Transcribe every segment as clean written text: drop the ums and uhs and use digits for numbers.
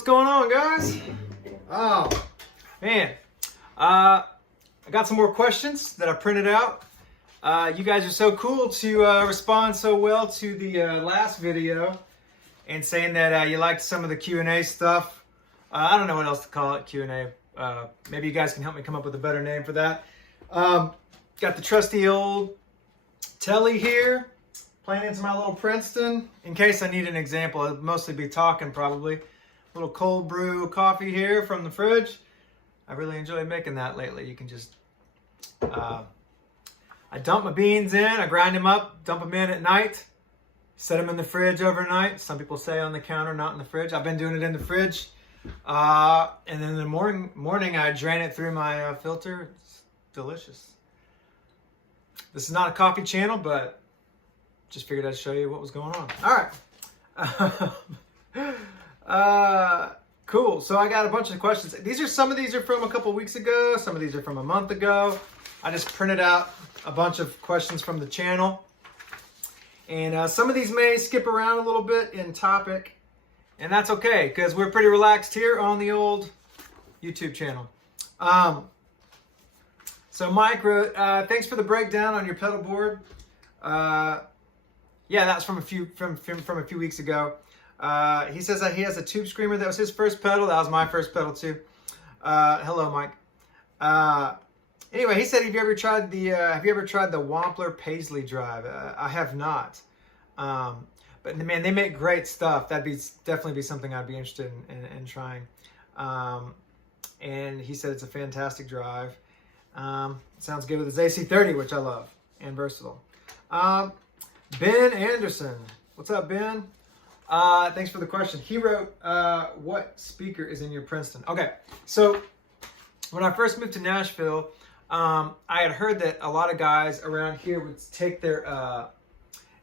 What's going on, guys? Oh, man. I got some more questions that I printed out. You guys are so cool to respond so well to the last video and saying that you liked some of the Q&A stuff. I don't know what else to call it, Q&A. Maybe you guys can help me come up with a better name for that. Got the trusty old telly here, playing into my little Princeton. In case I need an example, I'd mostly be talking probably. Little cold brew coffee here from the fridge. I really enjoy making that lately. You can just, I dump my beans in, I grind them up, dump them in at night, set them in the fridge overnight. Some people say on the counter, not in the fridge. I've been doing it in the fridge. And then in the morning I drain it through my filter. It's delicious. This is not a coffee channel, but just figured I'd show you what was going on. All right. Cool. So I got a bunch of questions. Some of these are from a couple weeks ago. Some of these are from a month ago. I just printed out a bunch of questions from the channel. And some of these may skip around a little bit in topic. And that's okay, because we're pretty relaxed here on the old YouTube channel. So Mike wrote, thanks for the breakdown on your pedal board. Yeah, that's from a few weeks ago. He says that he has a tube screamer. That was his first pedal. That was my first pedal too. Hello, Mike. Anyway, he said, have you ever tried the Wampler Paisley drive? I have not. But man, they make great stuff. That'd definitely be something I'd be interested in trying. And he said it's a fantastic drive. Sounds good with his AC30, which I love, and versatile. Ben Anderson. What's up, Ben? Thanks for the question. He wrote, what speaker is in your Princeton? Okay, so when I first moved to Nashville, I had heard that a lot of guys around here would take their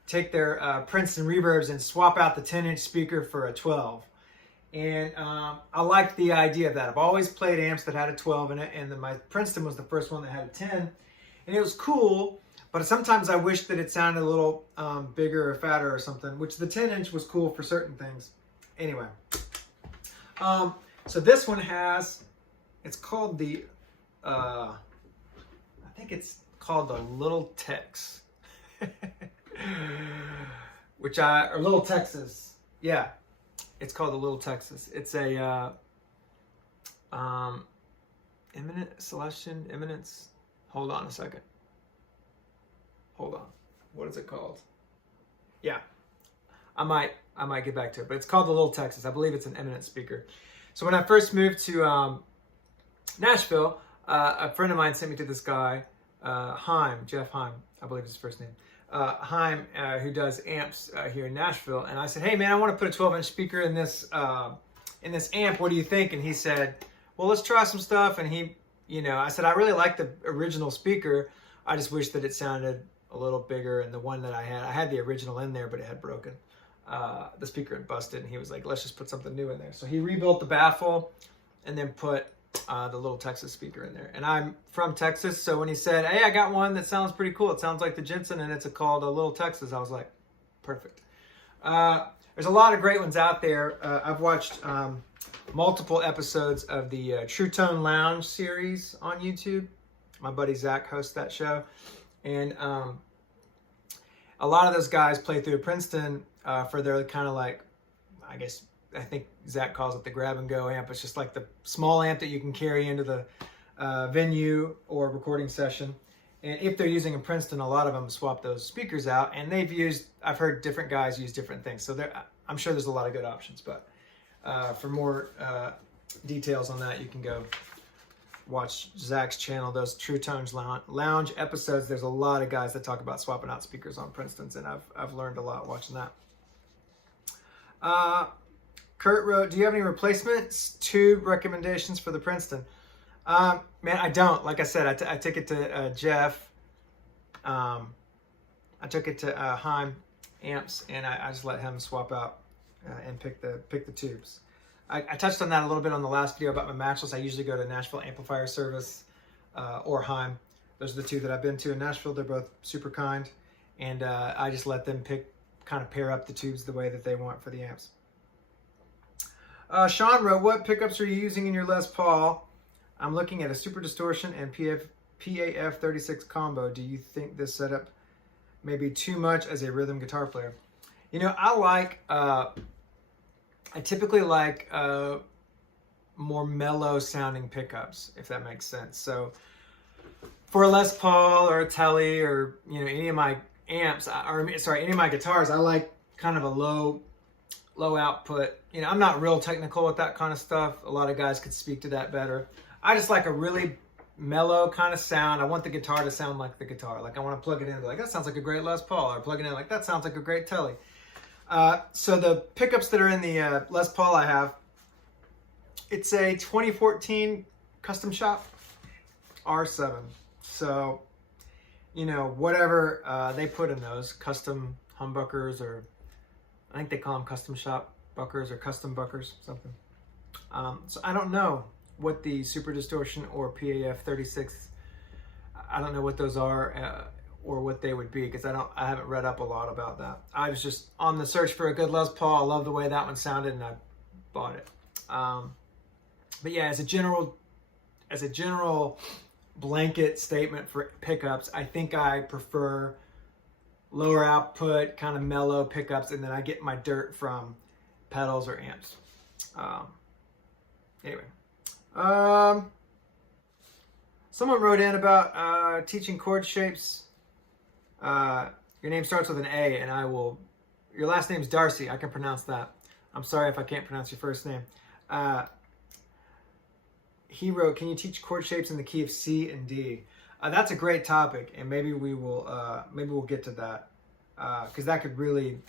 Princeton reverbs and swap out the 10-inch speaker for a 12. And I liked the idea of that. I've always played amps that had a 12 in it, and my Princeton was the first one that had a 10. And it was cool, but sometimes I wish that it sounded a little bigger or fatter or something, which the 10-inch was cool for certain things. Anyway, so this one it's called the, I think it's called the Little Tex, or Little Texas. Yeah, it's called the Little Texas. It's a Eminence. Hold on a second. Hold on. What is it called? Yeah, I might get back to it, but it's called the Little Texas. I believe it's an Eminence speaker. So when I first moved to Nashville, a friend of mine sent me to this guy, Jeff Heim, I believe is his first name. Heim, who does amps here in Nashville, and I said, "Hey man, I want to put a 12-inch speaker in this amp. What do you think?" And he said, "Well, let's try some stuff." And I said, "I really like the original speaker. I just wish that it sounded a little bigger." And the one that I had the original in there, but it had broken. The speaker had busted, and he was like, "Let's just put something new in there." So he rebuilt the baffle, and then put the Little Texas speaker in there. And I'm from Texas, so when he said, "Hey, I got one that sounds pretty cool. It sounds like the Jensen, and it's called a Little Texas," I was like, perfect. There's a lot of great ones out there. I've watched multiple episodes of the True Tone Lounge series on YouTube. My buddy Zach hosts that show. And a lot of those guys play through Princeton for their kind of like, I think Zach calls it the grab and go amp. It's just like the small amp that you can carry into the venue or recording session. And if they're using a Princeton, a lot of them swap those speakers out. And I've heard different guys use different things. So I'm sure there's a lot of good options. But for more details on that, you can go watch Zach's channel, those True Tones Lounge episodes. There's a lot of guys that talk about swapping out speakers on Princetons, and I've learned a lot watching that. Kurt wrote, "Do you have any replacement tube recommendations for the Princeton?" Man, I don't. Like I said, I took it to Jeff. I took it to Heim Amps, and I just let him swap out and pick the tubes. I touched on that a little bit on the last video about my matchless. I usually go to Nashville Amplifier Service or Heim. Those are the two that I've been to in Nashville. They're both super kind, and I just let them pair up the tubes the way that they want for the amps. Sean wrote, what pickups are you using in your Les Paul? I'm looking at a Super Distortion and PAF 36 combo. Do you think this setup may be too much as a rhythm guitar player? You know, I typically like more mellow sounding pickups, if that makes sense. So for a Les Paul or a Tele or, you know, any of my amps, any of my guitars, I like kind of a low output. You know, I'm not real technical with that kind of stuff. A lot of guys could speak to that better. I just like a really mellow kind of sound. I want the guitar to sound like the guitar. Like I want to plug it in and be like, that sounds like a great Les Paul, or plug it in like, that sounds like a great Tele. So the pickups that are in the Les Paul I have, it's a 2014 Custom Shop R7. So, you know, whatever they put in those custom humbuckers, or I think they call them Custom Shop buckers or custom buckers, something. So I don't know what the Super Distortion or PAF 36, I don't know what those are or what they would be, because I haven't read up a lot about that. I was just on the search for a good Les Paul. I love the way that one sounded, and I bought it. But yeah, as a general blanket statement for pickups, I think I prefer lower output, kind of mellow pickups, and then I get my dirt from pedals or amps. Anyway, someone wrote in about teaching chord shapes. Your name starts with an A, and your last name's Darcy. I can pronounce that. I'm sorry if I can't pronounce your first name. He wrote, can you teach chord shapes in the key of C and D? That's a great topic, and maybe we'll get to that, because that could really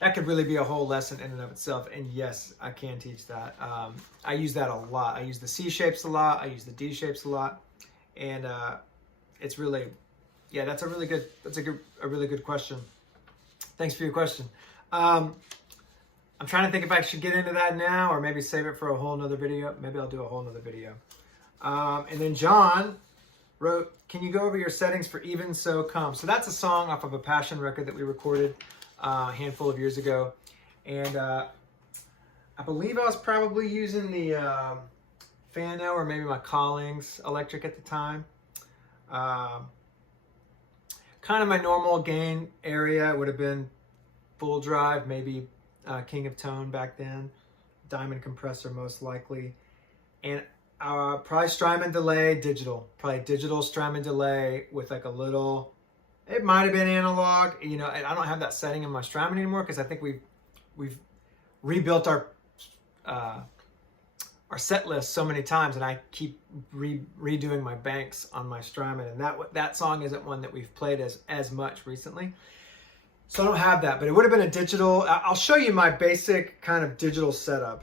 be a whole lesson in and of itself. And yes, I can teach that. I use that a lot. I use the C shapes a lot. I use the D shapes a lot, and it's really, yeah, that's a really good question. Thanks for your question. I'm trying to think if I should get into that now, or maybe save it for a whole nother video. Maybe I'll do a whole nother video. And then John wrote, can you go over your settings for Even So Come? So that's a song off of a Passion record that we recorded a handful of years ago. And I believe I was probably using the Fano, or maybe my Collings electric at the time. Kind of my normal gain area would have been full drive, maybe King of Tone back then, diamond compressor most likely, and probably Strymon delay, probably digital Strymon delay with like a little, it might have been analog, you know. I don't have that setting in my Strymon anymore, because I think we've rebuilt our set list so many times, and I keep redoing my banks on my Strymon, and that song isn't one that we've played as much recently. So I don't have that, but it would have been a digital. I'll show you my basic kind of digital setup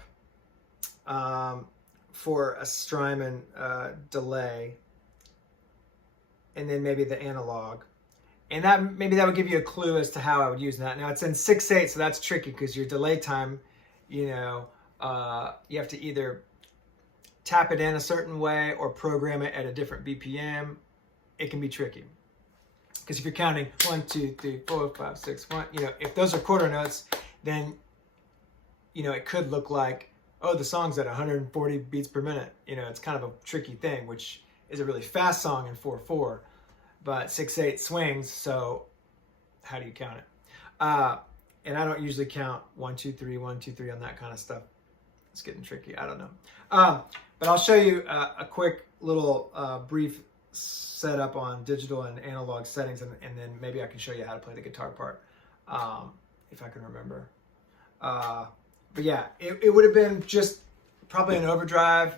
for a Strymon delay, and then maybe the analog. And maybe that would give you a clue as to how I would use that. Now it's in 6/8, so that's tricky, because your delay time, you know, you have to either tap it in a certain way or program it at a different BPM. It can be tricky. Because if you're counting 1, 2, 3, 4, 5, 6, 1, you know, if those are quarter notes, then, you know, it could look like, oh, the song's at 140 beats per minute. You know, it's kind of a tricky thing, which is a really fast song in 4/4, but 6/8 swings. So how do you count it? And I don't usually count 1, 2, 3, 1, 2, 3 on that kind of stuff. It's getting tricky. I don't know. But I'll show you a quick little brief setup on digital and analog settings, and then maybe I can show you how to play the guitar part, if I can remember. But yeah, it would have been just probably an overdrive,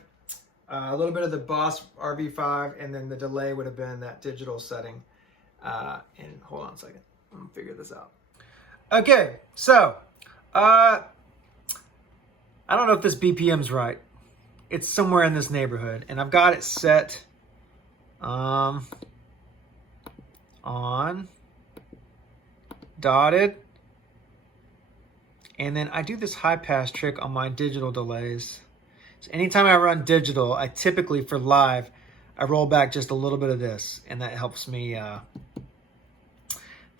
a little bit of the Boss RV5, and then the delay would have been that digital setting. And hold on a second, I'm gonna figure this out. Okay, so I don't know if this BPM's right. It's somewhere in this neighborhood, and I've got it set on dotted, and then I do this high pass trick on my digital delays. So anytime I run digital, I typically, for live, I roll back just a little bit of this, and that helps me kind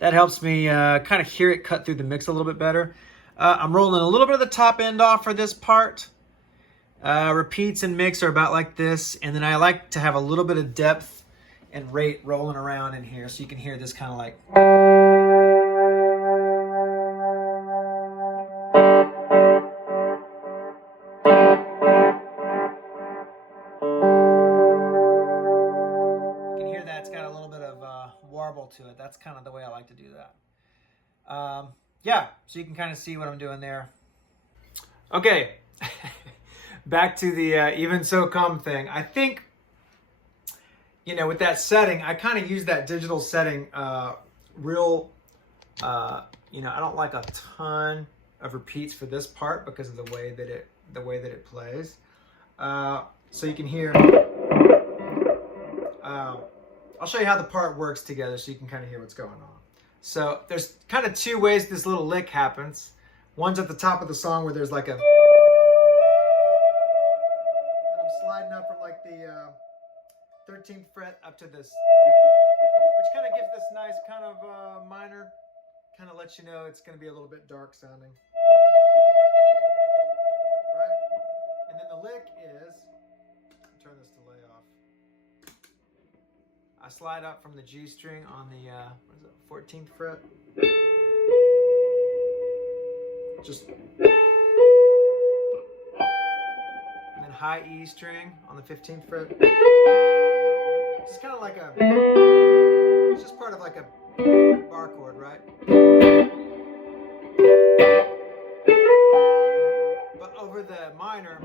of hear it cut through the mix a little bit better. I'm rolling a little bit of the top end off for this part, Repeats and mix are about like this, and then I like to have a little bit of depth and rate rolling around in here, so you can hear this kind of like. You can hear that it's got a little bit of warble to it. That's kind of the way I like to do that. Yeah, so you can kind of see what I'm doing there. Okay. Back to the even so come thing. I think, with that setting, I kind of use that digital setting real, I don't like a ton of repeats for this part because of the way that it plays. So you can hear, I'll show you how the part works together so you can kind of hear what's going on. So there's kind of two ways this little lick happens. One's at the top of the song where there's like a, sliding up from like the 13th fret up to this, which kind of gives this nice kind of minor, kind of lets you know it's going to be a little bit dark sounding. Right? And then the lick is, turn this delay off. I slide up from the G string on the 14th fret. Just. High E string on the 15th fret. It's kind of like it's just part of like a bar chord, right? But over the minor,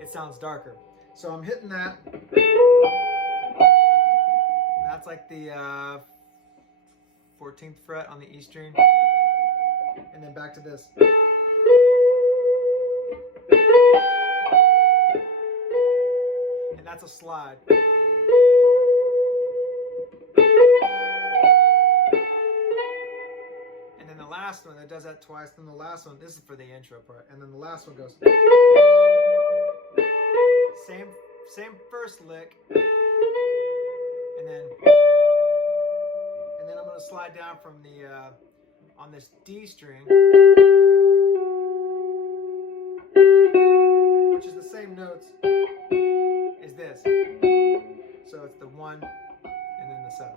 it sounds darker. So I'm hitting that. That's like the 14th fret on the E string. And then back to this. And that's a slide. And then the last one, it does that twice. Then the last one, this is for the intro part. And then the last one goes. Same first lick. And then I'm going to slide down from the on this D string, which is the same notes as this. So it's the 1 and then the 7.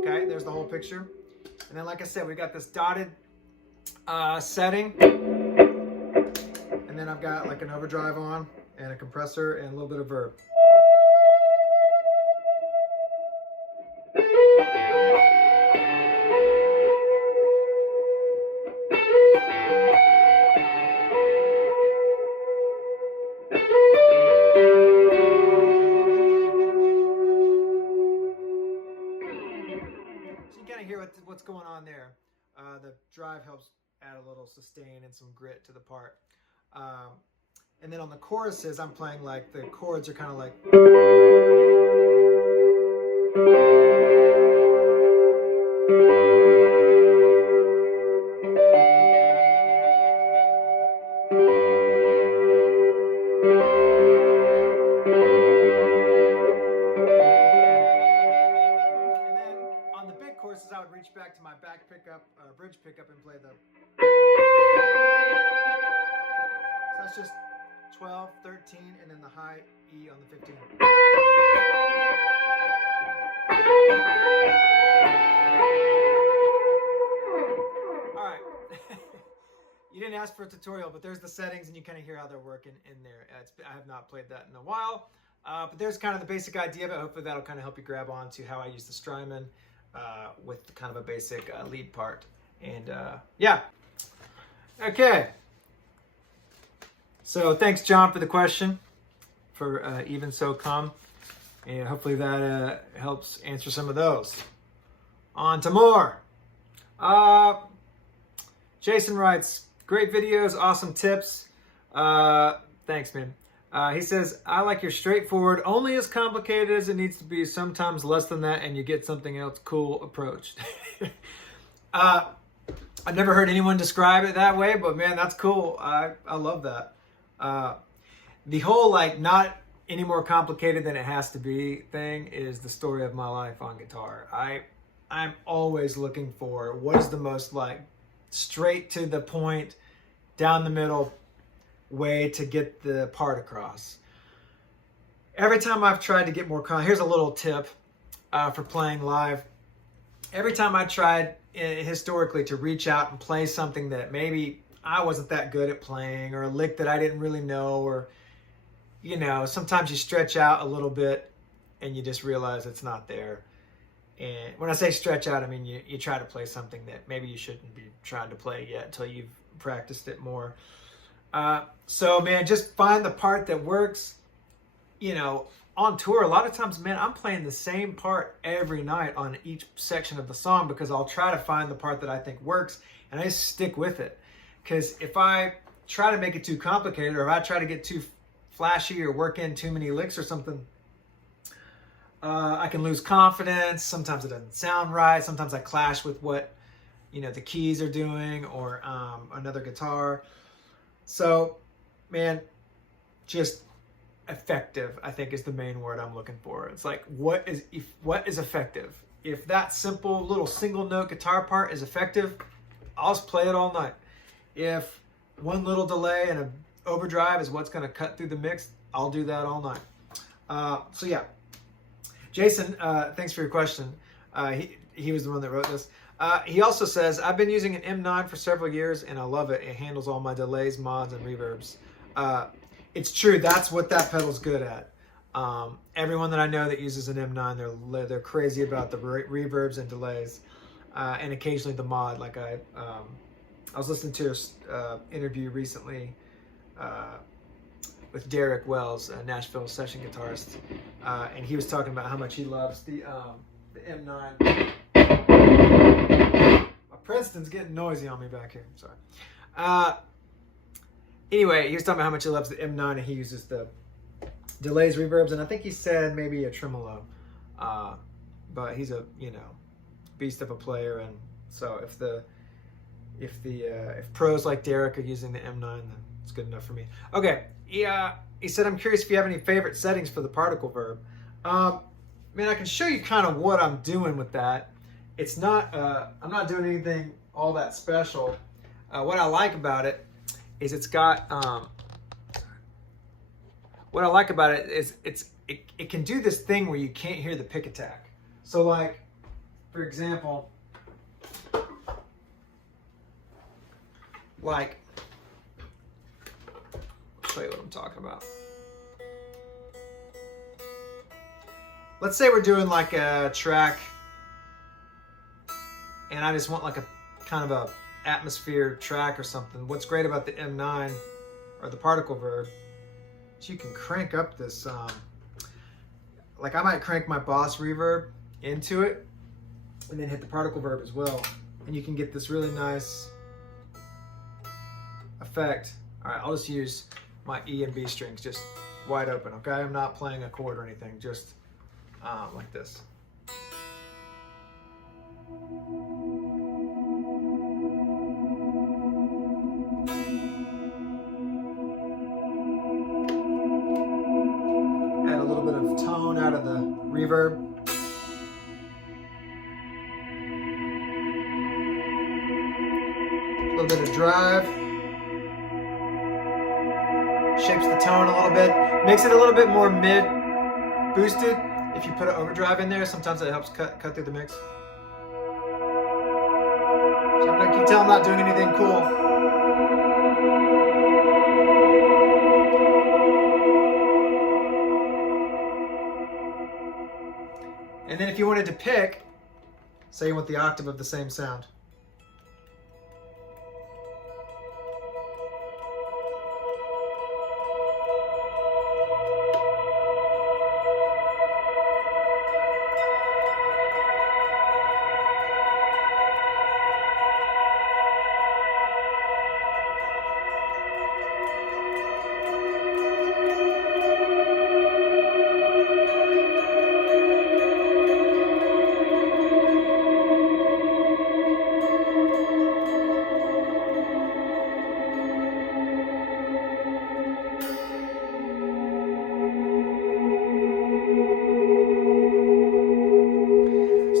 Okay, there's the whole picture. And then like I said, we got this dotted setting. And then I've got like an overdrive on and a compressor and a little bit of verb. What's going on there. The drive helps add a little sustain and some grit to the part. And then on the choruses, I'm playing like the chords are kind of like. I would reach back to my back pickup, bridge pickup, and play the. So that's just 12, 13, and then the high E on the 15. All right. You didn't ask for a tutorial, but there's the settings, and you kind of hear how they're working in there. I have not played that in a while, but there's kind of the basic idea, but hopefully that'll kind of help you grab on to how I use the Strymon. With kind of a basic lead part. And yeah. Okay. So thanks, John, for the question for Even So Come. And hopefully that helps answer some of those. On to more. Jason writes, great videos, awesome tips. Thanks, man. He says, I like your straightforward, only as complicated as it needs to be, sometimes less than that, and you get something else cool approach. I've never heard anyone describe it that way, but man, that's cool. I love that. The whole, like, not any more complicated than it has to be thing is the story of my life on guitar. I'm always looking for what is the most like straight to the point, down the middle way to get the part across. Every time I've tried to get more here's a little tip for playing live. Every time I tried historically to reach out and play something that maybe I wasn't that good at playing, or a lick that I didn't really know, or, you know, sometimes you stretch out a little bit and you just realize it's not there. And when I say stretch out, I mean you try to play something that maybe you shouldn't be trying to play yet until you've practiced it more. So, man, just find the part that works. You know, on tour, a lot of times, man, I'm playing the same part every night on each section of the song because I'll try to find the part that I think works, and I just stick with it. Because if I try to make it too complicated, or if I try to get too flashy or work in too many licks or something, I can lose confidence. Sometimes it doesn't sound right. Sometimes I clash with what, you know, the keys are doing, or another guitar. So, man, just effective, I think, is the main word I'm looking for. It's like, what is effective? If that simple little single note guitar part is effective, I'll just play it all night. If one little delay and an overdrive is what's going to cut through the mix, I'll do that all night. So yeah, Jason, thanks for your question. He was the one that wrote this. He also says, I've been using an M9 for several years and I love it. It handles all my delays, mods, and reverbs. It's true. That's what that pedal's good at. Everyone that I know that uses an M9, they're crazy about the reverbs and delays, and occasionally the mod. Like I was listening to an interview recently with Derek Wells, a Nashville session guitarist, and he was talking about how much he loves the M9. Princeton's getting noisy on me back here. Sorry. Anyway, he was talking about how much he loves the M9, and he uses the delays, reverbs, and I think he said maybe a tremolo. But he's a, you know, beast of a player, and so if pros like Derek are using the M9, then it's good enough for me. Okay, he said, I'm curious if you have any favorite settings for the particle verb. Man, I can show you kind of what I'm doing with that. It's not, I'm not doing anything all that special. What I like about it is it's got, what I like about it is it can do this thing where you can't hear the pick attack. So like, for example, like, I'll show you what I'm talking about. Let's say we're doing like a track and I just want like a kind of a atmosphere track or something. What's great about the M9 or the particle verb is you can crank up this, like I might crank my Boss reverb into it and then hit the particle verb as well. And you can get this really nice effect. All right, I'll just use my E and B strings just wide open, okay? I'm not playing a chord or anything, just like this. Add a little bit of tone out of the reverb. A little bit of drive. Shapes the tone a little bit. Makes it a little bit more mid boosted. If you put an overdrive in there, sometimes it helps cut through the mix. So I'm gonna keep telling I'm not doing anything cool. And then if you wanted to pick, say you want the octave of the same sound.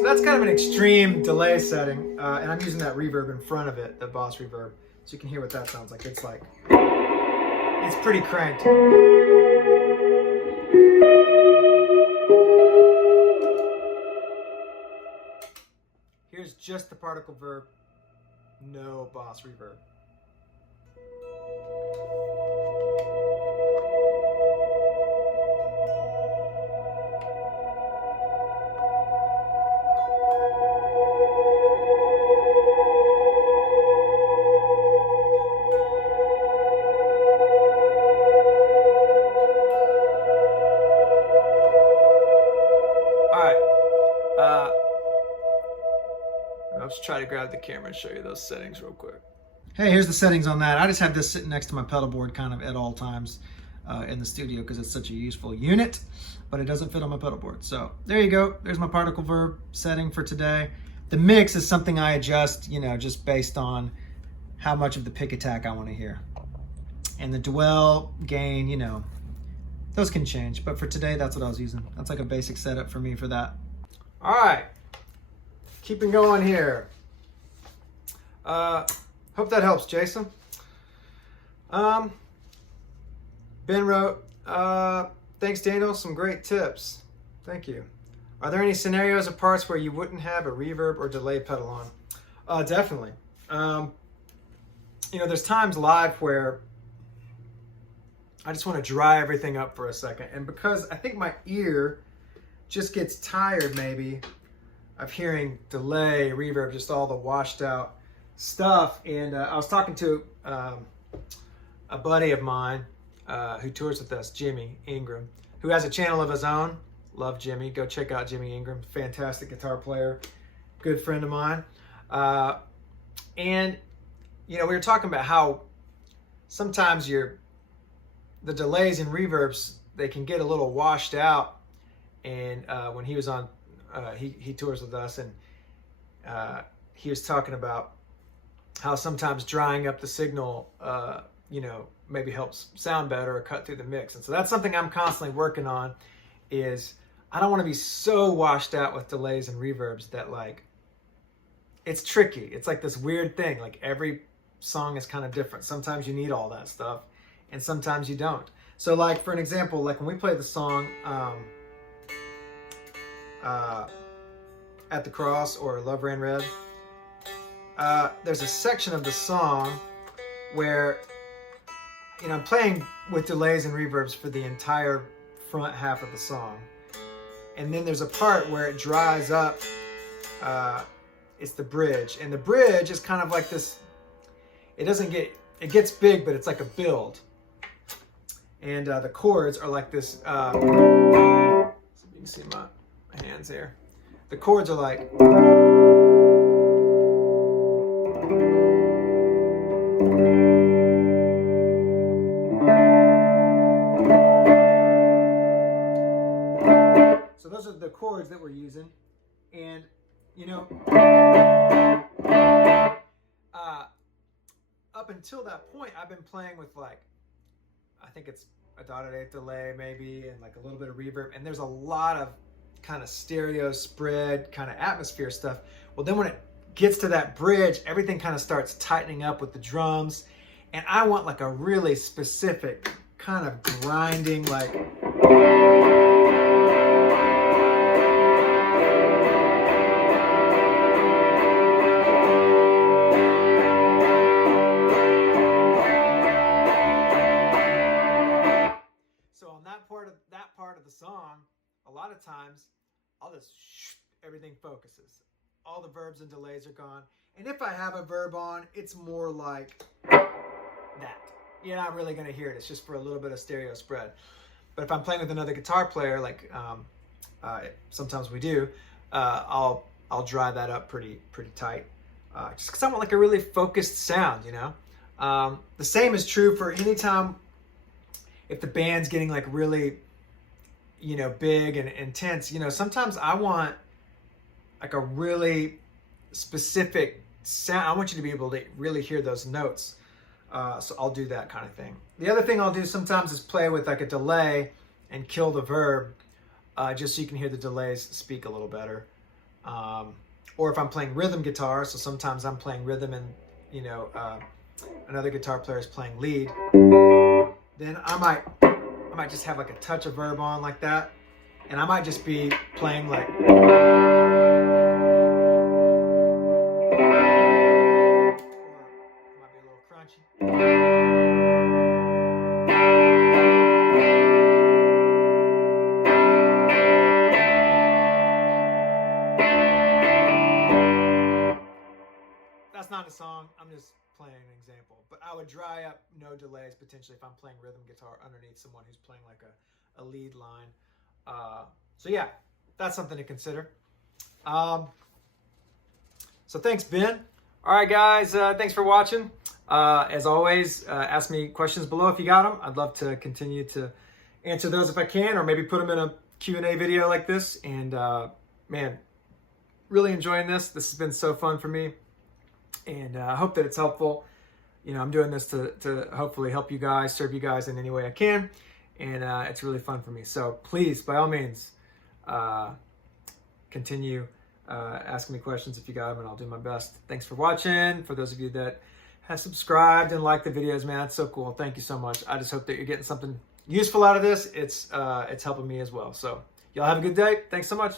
that's kind of an extreme delay setting, and I'm using that reverb in front of it, the Boss reverb, so you can hear what that sounds like. It's pretty cranked. Here's just the particle verb, no Boss reverb. Let's try to grab the camera and show you those settings real quick. Hey, here's the settings on that. I just have this sitting next to my pedal board kind of at all times in the studio because it's such a useful unit, but it doesn't fit on my pedal board. So there you go. There's my particle verb setting for today. The mix is something I adjust, just based on how much of the pick attack I want to hear. And the dwell, gain, those can change. But for today, that's what I was using. That's like a basic setup for me for that. All right. Keeping going here. Hope that helps, Jason. Ben wrote, thanks, Daniel. Some great tips. Thank you. Are there any scenarios or parts where you wouldn't have a reverb or delay pedal on? Definitely. There's times live where I just want to dry everything up for a second. And because I think my ear just gets tired maybe of hearing delay, reverb, just all the washed out stuff. And I was talking to a buddy of mine who tours with us, Jimmy Ingram, who has a channel of his own. Love Jimmy. Go check out Jimmy Ingram. Fantastic guitar player. Good friend of mine. And, we were talking about how sometimes the delays and reverbs, they can get a little washed out. And when he was on, he tours with us, and he was talking about how sometimes drying up the signal, maybe helps sound better or cut through the mix. And so that's something I'm constantly working on, is I don't want to be so washed out with delays and reverbs that it's tricky. It's like this weird thing. Like every song is kind of different. Sometimes you need all that stuff and sometimes you don't. So for an example, when we play the song, At the Cross or Love Ran Red, there's a section of the song where I'm playing with delays and reverbs for the entire front half of the song, and then there's a part where it dries up. It's the bridge, and the bridge is kind of like this. It gets big, but it's like a build, and the chords are like this. So you can see my hands here. The chords are like, so those are the chords that we're using. And up until that point, I've been playing with I think it's a dotted eighth delay maybe, and a little bit of reverb, and there's a lot of kind of stereo spread, kind of atmosphere stuff. Well, then when it gets to that bridge, everything kind of starts tightening up with the drums, and I want a really specific kind of grinding, so on that part of the song, a lot of times I'll just everything focuses. All the verbs and delays are gone. And if I have a verb on, it's more like that. You're not really going to hear it. It's just for a little bit of stereo spread. But if I'm playing with another guitar player, sometimes we do, I'll dry that up pretty tight. Just because I want a really focused sound, The same is true for any time if the band's getting really big and intense. Sometimes I want a really specific sound. I want you to be able to really hear those notes. So I'll do that kind of thing. The other thing I'll do sometimes is play with a delay and kill the verb, just so you can hear the delays speak a little better. Or if I'm playing rhythm guitar, so sometimes I'm playing rhythm and, another guitar player is playing lead, then I might just have like a touch of verb on like that, and I might just be playing like, or it might be a little crunchy. That's not a song, I'm just playing an example. But I would dry up no delays potentially if I'm playing rhythm guitar underneath someone who's playing like a lead line. So yeah, that's something to consider. So thanks, Ben. All right, guys, thanks for watching. As always, ask me questions below if you got them. I'd love to continue to answer those if I can, or maybe put them in a Q&A video like this. And man, really enjoying this. This has been so fun for me. And I hope that it's helpful. I'm doing this to hopefully help you guys, serve you guys in any way I can. And it's really fun for me. So please, by all means, continue asking me questions if you got them, and I'll do my best. Thanks for watching. For those of you that have subscribed and liked the videos, man, that's so cool. Thank you so much. I just hope that you're getting something useful out of this. It's helping me as well. So y'all have a good day. Thanks so much.